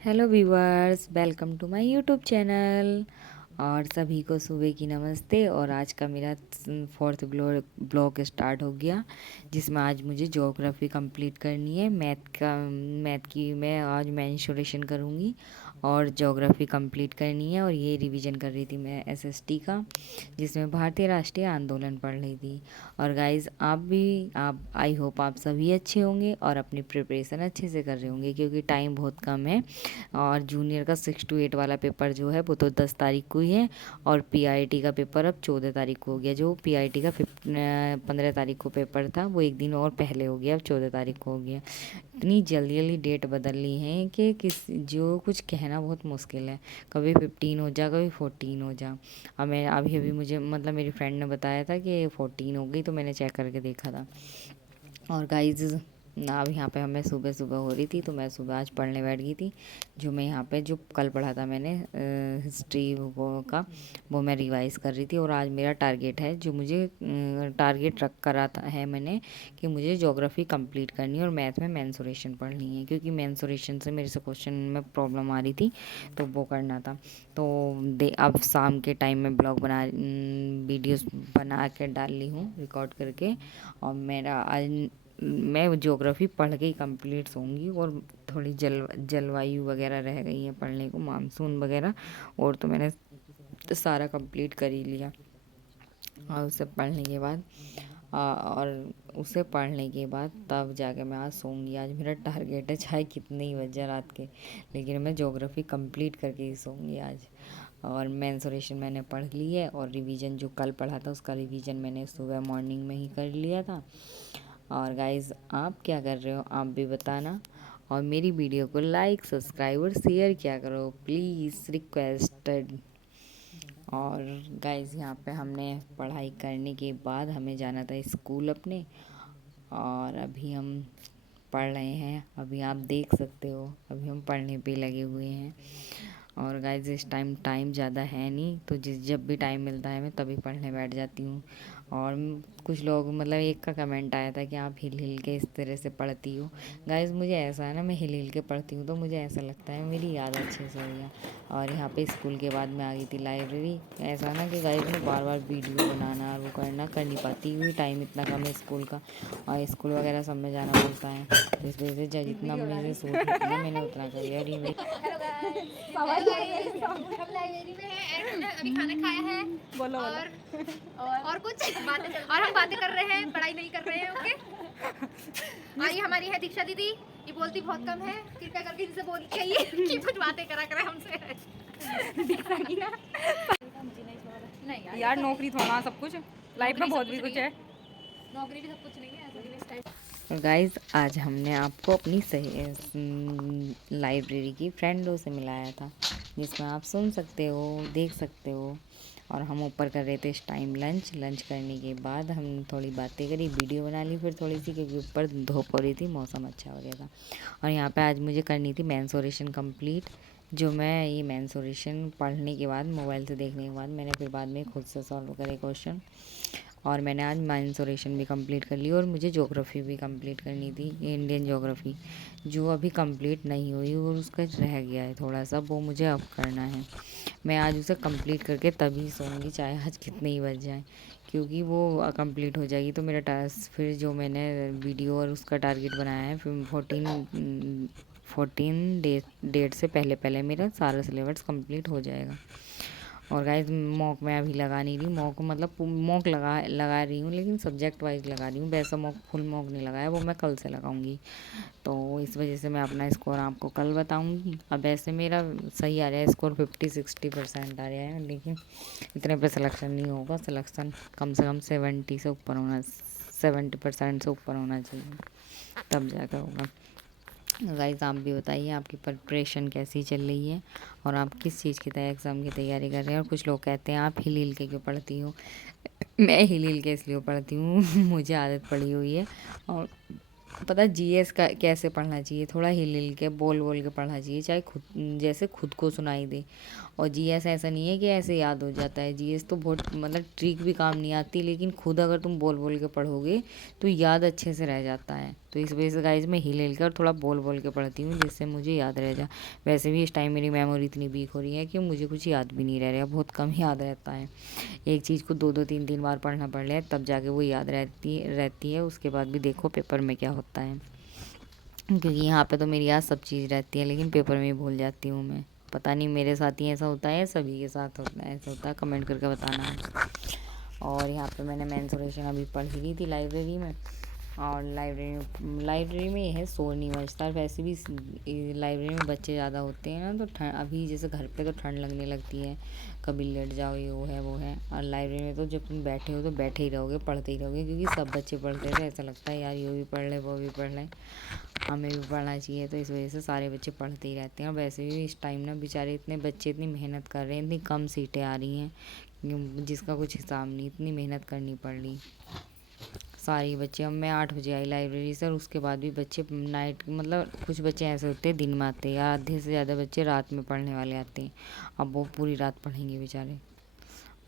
Hello viewers, welcome to my YouTube channel. और सभी को सुबह की नमस्ते। और आज का मेरा फोर्थ ब्लॉग स्टार्ट हो गया, जिसमें आज मुझे ज्योग्राफी कंप्लीट करनी है। मैथ की मैं आज मेंशुरेशन करूँगी और ज्योग्राफी कंप्लीट करनी है। और ये रिवीजन कर रही थी मैं एसएसटी का, जिसमें भारतीय राष्ट्रीय आंदोलन पढ़ रही थी। और गाइज़ आप आई होप आप सभी अच्छे होंगे और अपनी प्रिपरेशन अच्छे से कर रहे होंगे, क्योंकि टाइम बहुत कम है। और जूनियर का 6 to 8 वाला पेपर जो है वो तो 10 तारीख को ही है। और पीआईटी का पेपर अब 14 तारीख को हो गया। जो पीआईटी का 15 तारीख को पेपर था वो एक दिन और पहले हो गया, अब 14 तारीख को हो गया। इतनी जल्दी जल्दी डेट बदल ली है कि जो कुछ कहना बहुत मुश्किल है। कभी 15 हो जा, कभी 14 हो जा। अब मैं अभी अभी मुझे मतलब मेरी फ्रेंड ने बताया था कि 14 हो गई, तो मैंने चेक करके देखा था। और गाइज अब यहाँ पे हमें सुबह सुबह हो रही थी, तो मैं सुबह आज पढ़ने बैठ गई थी। जो मैं यहाँ पे जो कल पढ़ा था मैंने हिस्ट्री वो मैं रिवाइज़ कर रही थी। और आज मेरा टारगेट है, जो मुझे टारगेट रख करा था है मैंने, कि मुझे ज्योग्राफी कंप्लीट करनी है और मैथ में मेंसुरेशन पढ़नी है, क्योंकि मेंसुरेशन से मेरे से क्वेश्चन में प्रॉब्लम आ रही थी, तो वो करना था। तो अब शाम के टाइम में वीडियोस बना के डाल ली हूँ रिकॉर्ड करके। और मेरा आज मैं ज्योग्राफी पढ़ के ही कंप्लीट सोऊंगी। और थोड़ी जलवायु वगैरह रह गई है पढ़ने को, मानसून वगैरह। और तो मैंने सारा कंप्लीट कर ही लिया। और उसे पढ़ने के बाद और उसे पढ़ने के बाद तब जाके मैं आज सोऊंगी। आज मेरा टारगेट है, चाहे कितने ही बज जाए रात के, लेकिन मैं ज्योग्राफी कंप्लीट करके ही सोऊंगी आज। और मेंसुरेशन मैंने पढ़ ली है, और रिवीजन जो कल पढ़ा था उसका रिवीजन मैंने सुबह मॉर्निंग में ही कर लिया था। और गाइज़ आप क्या कर रहे हो, आप भी बताना। और मेरी वीडियो को लाइक, सब्सक्राइब और शेयर किया करो, प्लीज़ रिक्वेस्टेड। और गाइज़ यहाँ पे हमने पढ़ाई करने के बाद हमें जाना था स्कूल अपने। और अभी हम पढ़ रहे हैं, अभी आप देख सकते हो, अभी हम पढ़ने पे लगे हुए हैं। और गाइज इस टाइम ज़्यादा है नहीं, तो जब भी टाइम मिलता है मैं तभी पढ़ने बैठ जाती हूँ। और कुछ लोग मतलब एक का कमेंट आया था कि आप हिल हिल के इस तरह से पढ़ती हो। गाइज मुझे ऐसा है ना, मैं हिल हिल के पढ़ती हूँ तो मुझे ऐसा लगता है मेरी याद अच्छे से हो गया। और यहाँ पे स्कूल के बाद मैं आ गई थी लाइब्रेरी। ऐसा ना कि गाइज मैं बार बार वीडियो बनाना और वो कर नहीं पाती, क्योंकि टाइम इतना कम है स्कूल का, और स्कूल वगैरह सब में जाना पड़ता है। तो इस वजह से जितना मुझे सूट होता है मैंने उतना कर लिया। हम लाइब्रेरी में हैं और हमने अभी खाना खाया है। बोलो और कुछ बातें और हम बातें कर रहे हैं, पढ़ाई नहीं कर रहे हैं। ओके। और ये हमारी है दीक्षा दीदी, ये बोलती बहुत कम है, कृपया करके इनसे बोल चाहिए कि कुछ बातें करा करें हमसे। दीक्षा की ना नहीं यार, नौकरी थोड़ा सब कुछ लाइफ में बहुत भी कुछ है, नौकरी भी सब कुछ नहीं है, ऐसा नहीं है। और गाइज़ आज हमने आपको अपनी सही लाइब्रेरी की फ्रेंडों से मिलाया था, जिसमें आप सुन सकते हो, देख सकते हो। और हम ऊपर कर रहे थे इस टाइम लंच करने के बाद हम थोड़ी बातें करी, वीडियो बना ली फिर थोड़ी सी, क्योंकि ऊपर धूप हो रही थी, मौसम अच्छा हो गया था। और यहाँ पे आज मुझे करनी थी मेंसुरेशन कंप्लीट। जो मैं ये मेंसुरेशन पढ़ने के बाद, मोबाइल से देखने के बाद, मैंने फिर बाद में खुद से सॉल्व करे क्वेश्चन। और मैंने आज मेंसुरेशन भी कंप्लीट कर ली। और मुझे ज्योग्राफी भी कंप्लीट करनी थी, इंडियन ज्योग्राफी, जो अभी कंप्लीट नहीं हुई और उसका रह गया है थोड़ा सा, वो मुझे अब करना है। मैं आज उसे कंप्लीट करके तभी सोऊंगी, चाहे आज कितने ही बज जाए, क्योंकि वो कंप्लीट हो जाएगी तो मेरा टास्क, फिर जो मैंने वीडियो और उसका टारगेट बनाया है, फिर 14 डेट से पहले पहले मेरा सारा सिलेबस कंप्लीट हो जाएगा। और गाइस मॉक मैं अभी लगा नहीं रही, मॉक मतलब मॉक लगा रही हूँ, लेकिन सब्जेक्ट वाइज लगा रही हूँ। वैसा मॉक फुल मॉक नहीं लगाया, वो मैं कल से लगाऊंगी। तो इस वजह से मैं अपना स्कोर आपको कल बताऊंगी। अब ऐसे मेरा सही आ रहा है स्कोर, 50-60% आ रहा है, लेकिन इतने पे सिलेक्शन नहीं होगा। सिलेक्शन कम से कम 70% से ऊपर होना चाहिए, तब जाकर होगा। गाइस आप भी बताइए आपकी प्रिपरेशन कैसी चल रही है, और आप किस चीज़ की एग्ज़ाम की तैयारी कर रहे हैं। और कुछ लोग कहते हैं आप हिल हिल के क्यों पढ़ती हो। मैं हिल हिल के इसलिए पढ़ती हूँ मुझे आदत पड़ी हुई है। और पता जीएस का कैसे पढ़ना चाहिए, थोड़ा हिल हिल के बोल बोल के पढ़ना चाहिए, चाहे खुद जैसे खुद को सुनाई दे। और जीएस ऐसा नहीं है कि ऐसे याद हो जाता है, जीएस तो बहुत मतलब ट्रिक भी काम नहीं आती, लेकिन खुद अगर तुम बोल बोल के पढ़ोगे तो याद अच्छे से रह जाता है। तो इस वजह से गाइज मैं हिल हिल के और थोड़ा बोल बोल के पढ़ती हूँ, जिससे मुझे याद रह जाए। वैसे भी इस टाइम मेरी मेमोरी इतनी वीक हो रही है कि मुझे कुछ याद भी नहीं रह रहा, बहुत कम याद रहता है। एक चीज़ को 2-2 3-3 बार पढ़ना पड़ रहा है तब जाके वो याद रहती है। उसके बाद भी देखो पेपर में क्या होता है, क्योंकि यहाँ पे तो मेरी याद सब चीज़ रहती है, लेकिन पेपर में ही भूल जाती हूँ मैं। पता नहीं मेरे साथ ही ऐसा होता है, सभी के साथ होता है, ऐसा होता है, कमेंट करके बताना है। और यहाँ पे मैंने मेंसुरेशन अभी पढ़ ही रही थी लाइब्रेरी में। और लाइब्रेरी में ये है शोर नहीं मचता। वैसे भी लाइब्रेरी में बच्चे ज़्यादा होते हैं ना, तो ठंड, अभी जैसे घर पे तो ठंड लगने लगती है, कभी लेट जाओ, ये वो है। और लाइब्रेरी में तो जब तुम बैठे हो तो बैठे ही रहोगे, पढ़ते ही रहोगे, क्योंकि सब बच्चे पढ़ते थे, ऐसा लगता है यार ये भी पढ़ ले, वो भी पढ़ ले, हमें भी पढ़ना चाहिए। तो इस वजह से सारे बच्चे पढ़ते ही रहते हैं। और वैसे भी इस टाइम ना बेचारे इतने बच्चे इतनी मेहनत कर रहे हैं, इतनी कम सीटें आ रही हैं जिसका कुछ हिसाब नहीं, इतनी मेहनत करनी पड़ रही सारी बच्चे। अब मैं 8 बजे आई लाइब्रेरी से, और उसके बाद भी बच्चे नाइट, मतलब कुछ बच्चे ऐसे होते हैं दिन में आते हैं, या आधे से ज़्यादा बच्चे रात में पढ़ने वाले आते हैं। अब वो पूरी रात पढ़ेंगे बेचारे,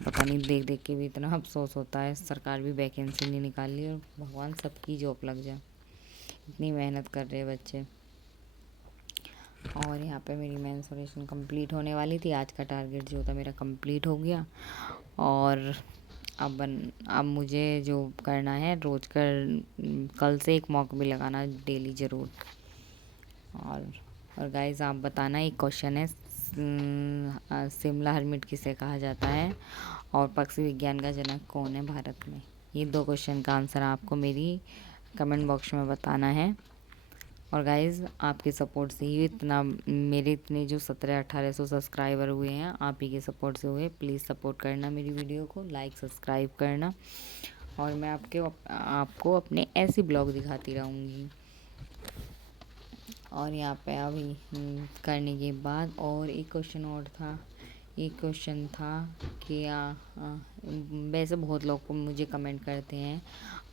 पता नहीं, देख देख के भी इतना अफसोस होता है। सरकार भी वैकेंसी नहीं निकाली, और भगवान सबकी जॉब लग जाए, इतनी मेहनत कर रहे हैं बच्चे। और यहाँ पे मेरी मेंसुरेशन कंप्लीट होने वाली थी, आज का टारगेट जो था मेरा कंप्लीट हो गया। और अब मुझे जो करना है रोज़ कल से एक मॉक भी लगाना डेली ज़रूर। और गाइस आप बताना, एक क्वेश्चन है, शिमला हर्मिट किसे कहा जाता है, और पक्षी विज्ञान का जनक कौन है भारत में। ये 2 क्वेश्चन का आंसर आपको मेरी कमेंट बॉक्स में बताना है। और गाइज़ आपके सपोर्ट से ही मेरे इतने जो 1700-1800 सब्सक्राइबर हुए हैं, आप ही के सपोर्ट से हुए। प्लीज़ सपोर्ट करना मेरी वीडियो को, लाइक सब्सक्राइब करना, और मैं आपको अपने ऐसे ब्लॉग दिखाती रहूँगी। और यहाँ पे अभी करने के बाद और एक क्वेश्चन था कि वैसे बहुत लोग को मुझे कमेंट करते हैं,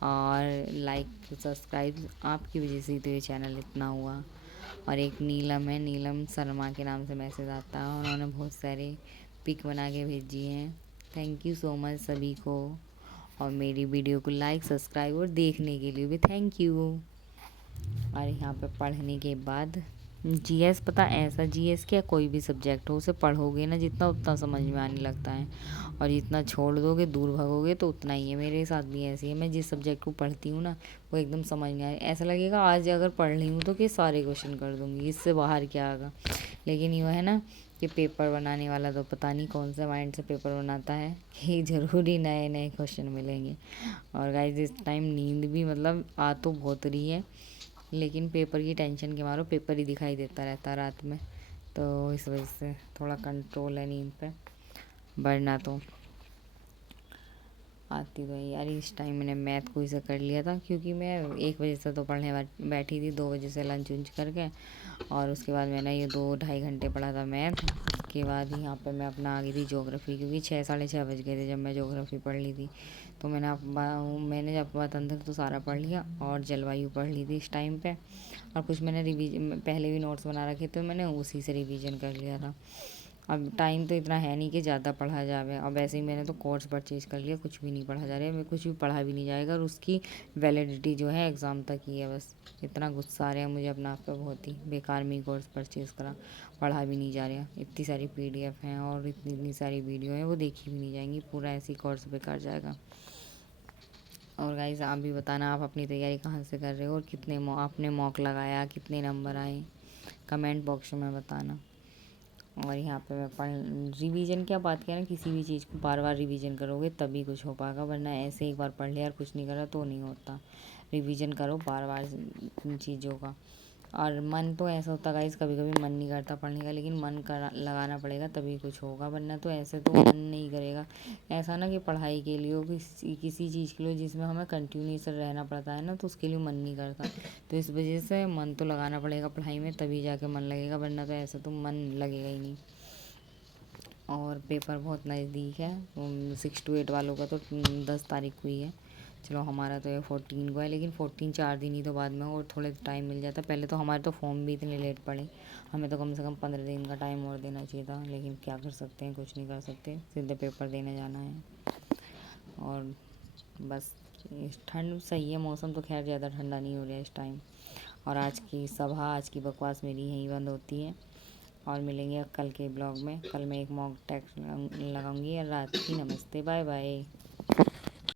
और लाइक सब्सक्राइब आपकी वजह से ही तो ये चैनल इतना हुआ। और एक नीलम है, नीलम शर्मा के नाम से मैसेज आता है, उन्होंने बहुत सारे पिक बना के भेजी हैं। थैंक यू सो मच सभी को, और मेरी वीडियो को लाइक सब्सक्राइब और देखने के लिए भी थैंक यू। और यहाँ पे पढ़ने के बाद जीएस, पता ऐसा जीएस क्या, कोई भी सब्जेक्ट हो उसे पढ़ोगे ना जितना, उतना समझ में आने लगता है, और जितना छोड़ दोगे, दूर भागोगे, तो उतना ही है। मेरे साथ भी ऐसे ही है, मैं जिस सब्जेक्ट को पढ़ती हूँ ना वो एकदम समझ में आए, ऐसा लगेगा आज अगर पढ़ रही हूँ तो कि सारे क्वेश्चन कर दूँगी, इससे बाहर क्या आएगा। लेकिन ये है ना कि पेपर बनाने वाला तो पता नहीं कौन से माइंड से पेपर बनाता है कि ज़रूरी नए नए क्वेश्चन मिलेंगे। और गाइस इस टाइम नींद भी मतलब आ तो बहुत रही है, लेकिन पेपर की टेंशन के मारो पेपर ही दिखाई देता रहता रात में, तो इस वजह से थोड़ा कंट्रोल है नींद पे, वरना तो आती तो है यार। इस टाइम मैंने मैथ को इसे कर लिया था, क्योंकि मैं 1 बजे से तो पढ़ने बैठी थी, 2 बजे से लंच उंच करके, और उसके बाद मैंने ये 2-2.5 घंटे पढ़ा था मैथ। उसके बाद यहाँ पे मैं अपना आ गई थी ज्योग्राफी, क्योंकि 6-6:30 बज गए थे जब मैं ज्योग्राफी पढ़ ली थी। तो मैंने जब स्वतंत्र तो सारा पढ़ लिया, और जलवायु पढ़ ली थी इस टाइम पे। और कुछ मैंने रिवीजन पहले भी नोट्स बना रखे, तो मैंने उसी से रिवीजन कर लिया था। अब टाइम तो इतना है नहीं कि ज़्यादा पढ़ा जाए। अब वैसे ही मैंने तो कोर्स परचेज़ कर लिया, कुछ भी नहीं पढ़ा जा रहा है, मैं कुछ भी पढ़ा भी नहीं जाएगा, और उसकी वैलिडिटी जो है एग्ज़ाम तक ही है बस। इतना गुस्सा आ रहा है मुझे अपना आप पे, बहुत ही बेकार में ही कोर्स परचेज़ करा, पढ़ा भी नहीं जा रहा। इतनी सारी पीडीएफ हैं और इतनी सारी वीडियो हैं, वो देखी भी नहीं जाएंगी, पूरा ऐसे ही कोर्स बेकार जाएगा। और गाइस आप भी बताना, आप अपनी तैयारी कहाँ से कर रहे हो, और कितने आपने मॉक लगाया, कितने नंबर आए, कमेंट बॉक्स में बताना। और यहाँ पे मैं रिवीजन क्या बात करें, किसी भी चीज़ को बार बार रिवीजन करोगे तभी कुछ हो पाएगा, वरना ऐसे एक बार पढ़ लिया और कुछ नहीं करा तो नहीं होता। रिवीजन करो बार बार चीज़ों का। और मन तो ऐसा होता गाइस, कभी कभी मन नहीं करता पढ़ने का, लेकिन मन कर लगाना पड़ेगा तभी कुछ होगा, वरना तो ऐसे तो मन नहीं करेगा। ऐसा ना कि पढ़ाई के लिए हो, किसी चीज़ के लिए जिसमें हमें कंटिन्यूसन रहना पड़ता है ना, तो उसके लिए मन नहीं करता। तो इस वजह से मन तो लगाना पड़ेगा पढ़ाई में, तभी जाके मन लगेगा, वरना तो ऐसे तो मन लगेगा ही नहीं। और पेपर बहुत नज़दीक है, 6 to 8 वालों का तो 10 तारीख को ही है। चलो हमारा तो ये 14 को है, लेकिन 14 4 दिन ही तो बाद में, और थोड़े टाइम मिल जाता। पहले तो हमारे तो फॉर्म भी इतने लेट पड़े, हमें तो कम से कम 15 दिन का टाइम और देना चाहिए था, लेकिन क्या कर सकते हैं, कुछ नहीं कर सकते, सीधे पेपर देने जाना है। और बस ठंड सही है, मौसम तो खैर ज़्यादा ठंडा नहीं हो रहा है इस टाइम। और आज की सभा, आज की बकवास मेरी यहीं बंद होती है और मिलेंगे कल के ब्लॉग में। कल मैं एक मॉक टेक्स्ट लगाऊंगी रात की। नमस्ते, बाय बाय।